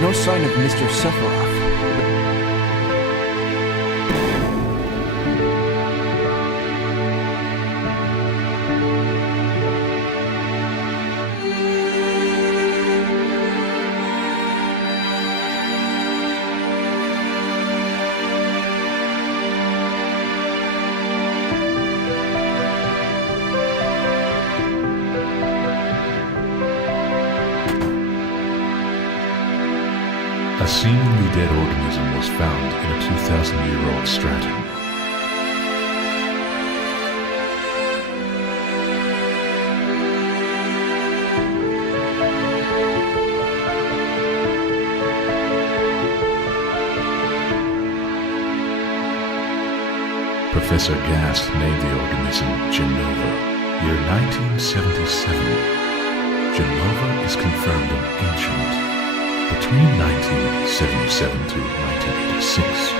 There's no sign of Mr. Sephiroth. A seemingly dead organism was found in a 2,000-year-old stratum. Professor Gast named the organism Genova. Year 1977. Genova is confirmed an ancient. Between 1977 to 1986.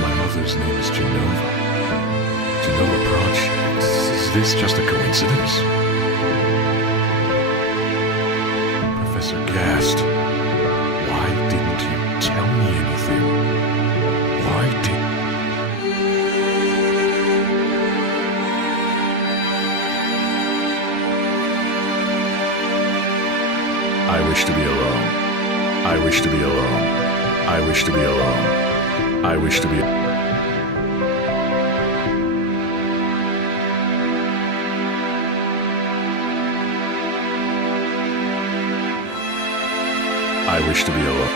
My mother's name is Genova. Genova Project. Is this just a coincidence? Professor Gast, why didn't you tell me anything? Why did... I wish to be alone. I wish to be alone. I wish to be alone. I wish to be... I wish to be alone.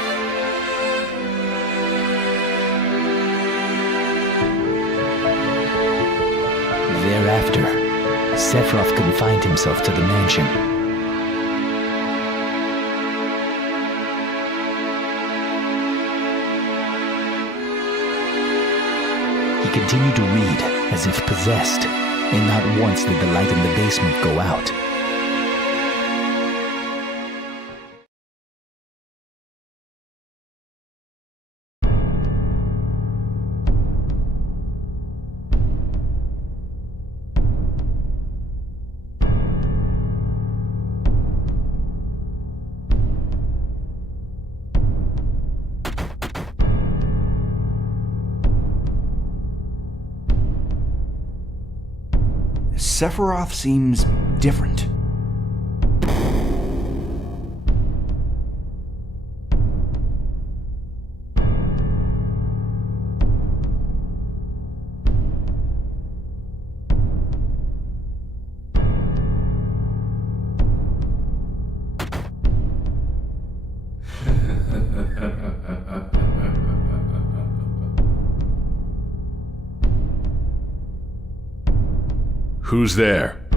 Thereafter, Sephiroth confined himself to the mansion. He continued to read as if possessed, and not once did the light in the basement go out. Sephiroth seems different. Who's there?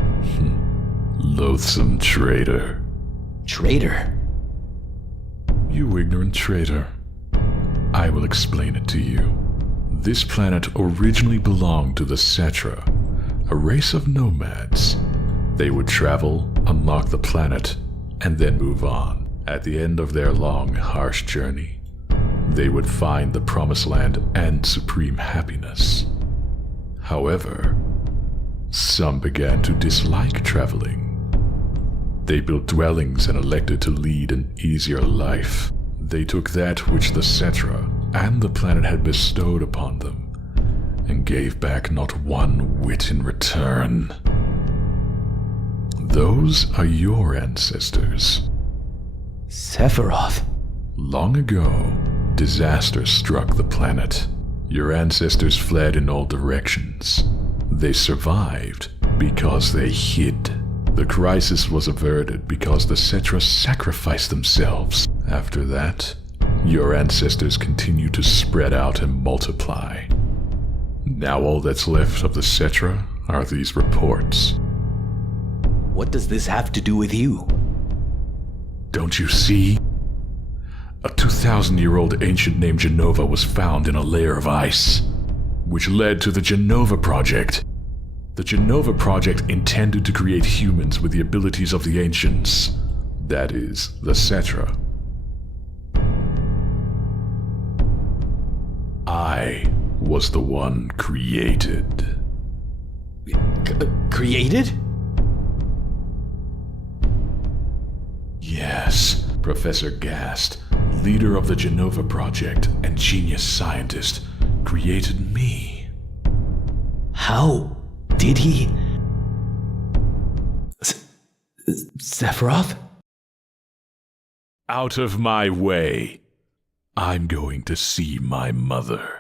Loathsome traitor. Traitor? You ignorant traitor. I will explain it to you. This planet originally belonged to the Cetra, a race of nomads. They would travel, unlock the planet, and then move on. At the end of their long, harsh journey, they would find the Promised Land and supreme happiness. However, some began to dislike traveling. They built dwellings and elected to lead an easier life. They took that which the Cetra and the planet had bestowed upon them and gave back not one whit in return. Those are your ancestors. Sephiroth. Long ago, disaster struck the planet. Your ancestors fled in all directions. They survived because they hid. The crisis was averted because the Cetra sacrificed themselves. After that, your ancestors continued to spread out and multiply. Now all that's left of the Cetra are these reports. What does this have to do with you? Don't you see? A 2,000-year-old ancient named Genova was found in a layer of ice, which led to the Genova Project. The Genova Project intended to create humans with the abilities of the ancients. That is, the Cetra. I was the one created. Created? Yes, Professor Gast, leader of the Genova Project and genius scientist, created me. How did he? Sephiroth? Out of my way. I'm going to see my mother.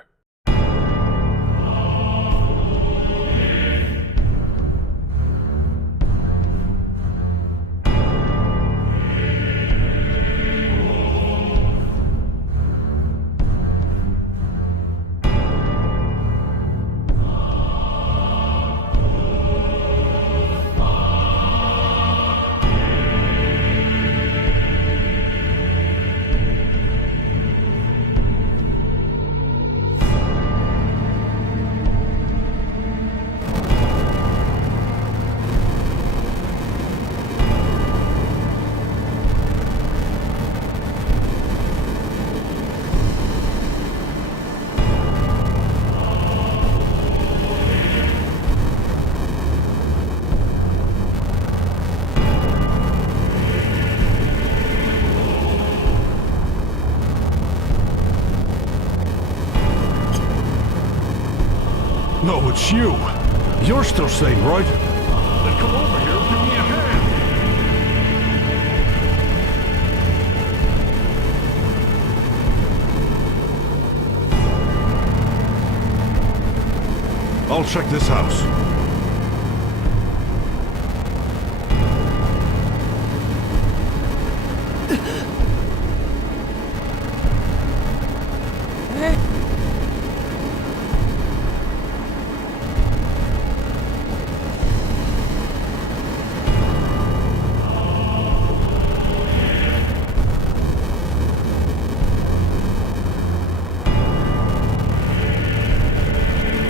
No, it's you. You're still sane, right? Then come over here and give me a hand. I'll check this house.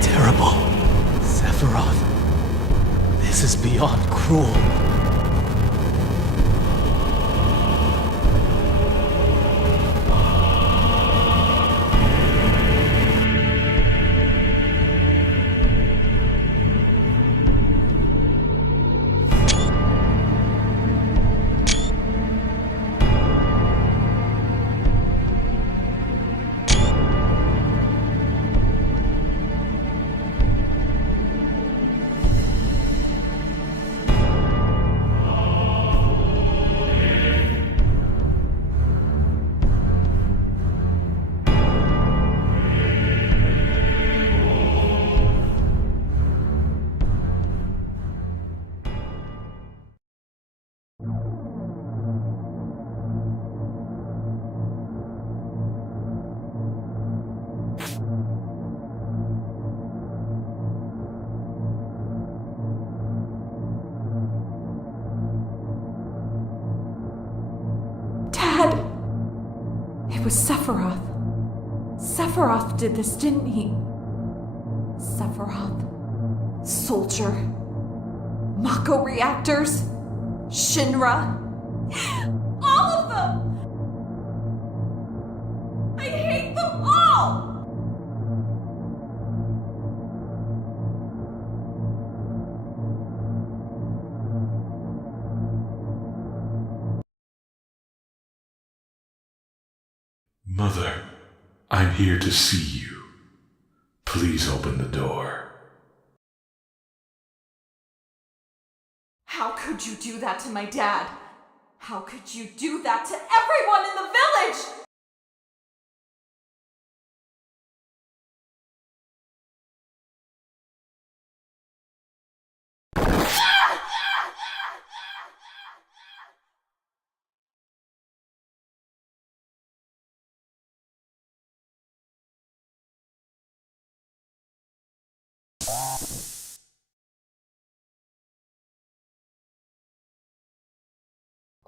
Terrible. Sephiroth. This is beyond cruel. Dad! It was Sephiroth. Sephiroth did this, didn't he? Sephiroth. Soldier. Mako reactors. Shinra. All of them! I hate them all! Mother, I'm here to see you. Please open the door. How could you do that to my dad? How could you do that to everyone in the village?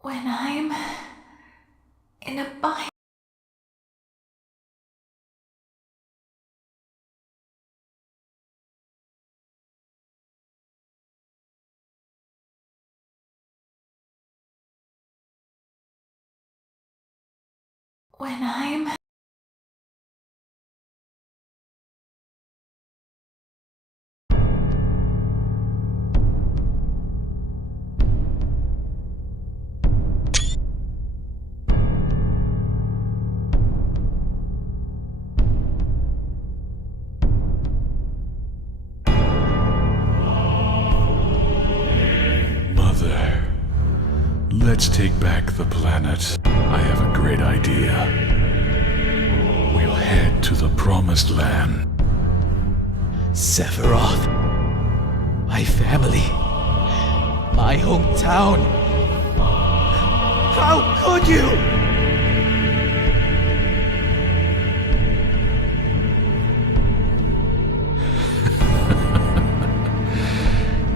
When I'm in a bind. When I'm... Mother, let's take back the planet. I have a great idea. We'll head to the Promised Land. Sephiroth. My family. My hometown. How could you?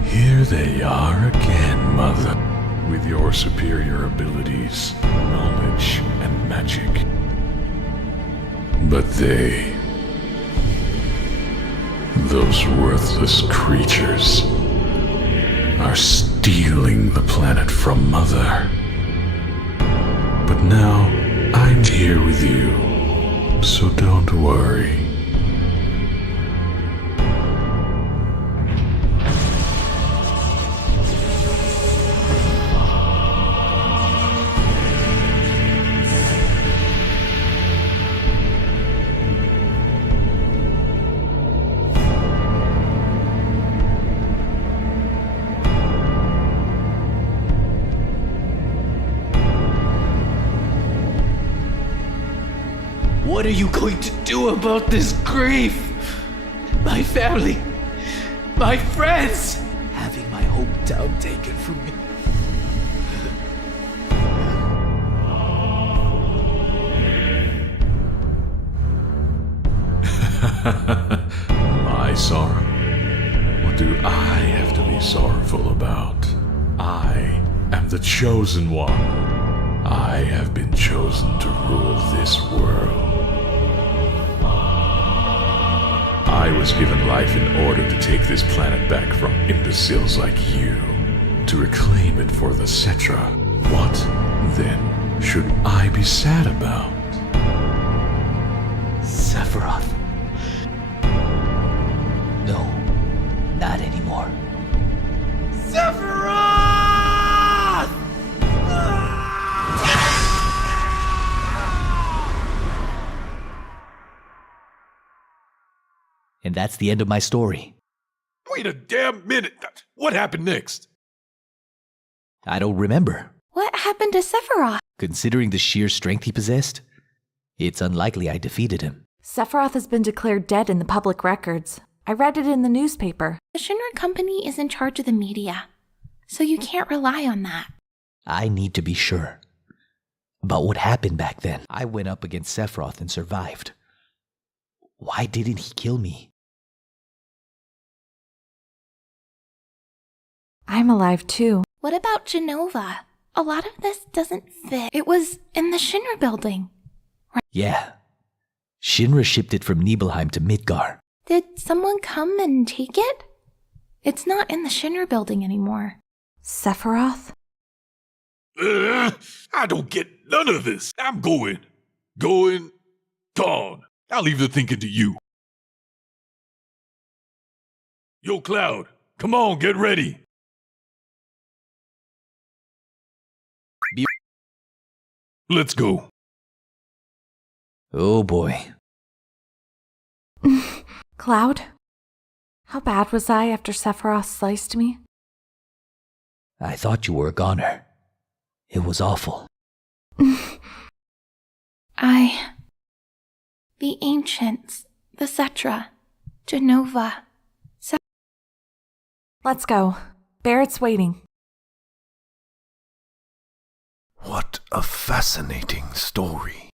Here they are again, Mother. With your superior abilities, knowledge, and magic. But those worthless creatures, are stealing the planet from Mother. But now, I'm here with you, so don't worry. What are you going to do about this grief? My family, my friends, having my hometown taken from me. My sorrow? What do I have to be sorrowful about? I am the chosen one. I have been chosen to rule this world. I was given life in order to take this planet back from imbeciles like you, to reclaim it for the Cetra. What, then, should I be sad about? Sephiroth. No, not anymore. Sephiroth! And that's the end of my story. Wait a damn minute! What happened next? I don't remember. What happened to Sephiroth? Considering the sheer strength he possessed, it's unlikely I defeated him. Sephiroth has been declared dead in the public records. I read it in the newspaper. The Shinra Company is in charge of the media, so you can't rely on that. I need to be sure about what happened back then. I went up against Sephiroth and survived. Why didn't he kill me? I'm alive too. What about Genova? A lot of this doesn't fit. It was in the Shinra building. Yeah. Shinra shipped it from Nibelheim to Midgar. Did someone come and take it? It's not in the Shinra building anymore. Sephiroth? I don't get none of this. I'm going. Gone. I'll leave the thinking to you. Yo, Cloud, come on, get ready. Let's go. Oh boy. Cloud? How bad was I after Sephiroth sliced me? I thought you were a goner. It was awful. The ancients, the Cetra, Genova. Let's go. Barrett's waiting. What a fascinating story.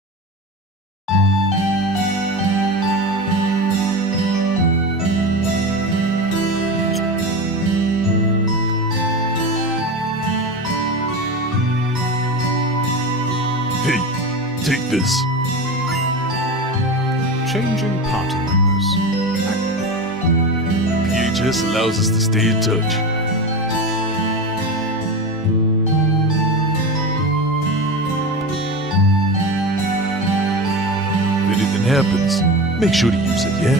Hey, take this. Changing party members. PHS allows us to stay in touch. happens, make sure to use it, yeah?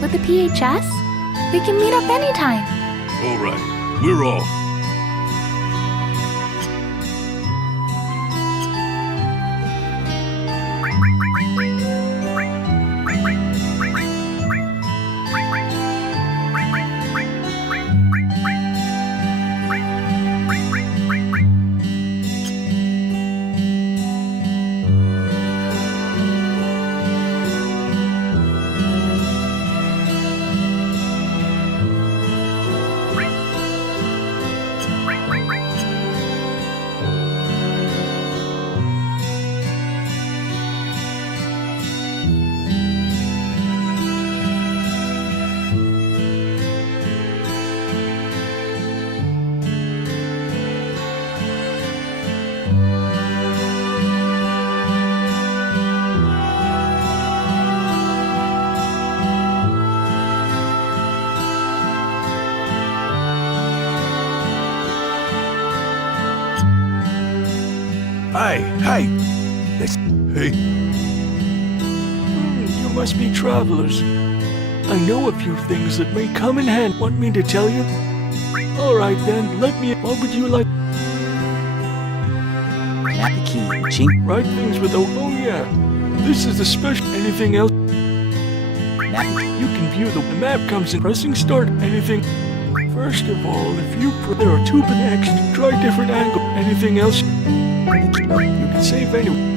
With the PHS, we can meet up anytime. All right, we're off. Hey! Hey! You must be travelers. I know a few things that may come in hand. Want me to tell you? Alright then, let me... What would you like? Not the key, chink. Write things with... Oh yeah. This is the special... Anything else? Not the You can view the map comes in pressing start. Anything? First of all, if you... There are 2 X. Try different angle. Anything else? key. You can save anyway.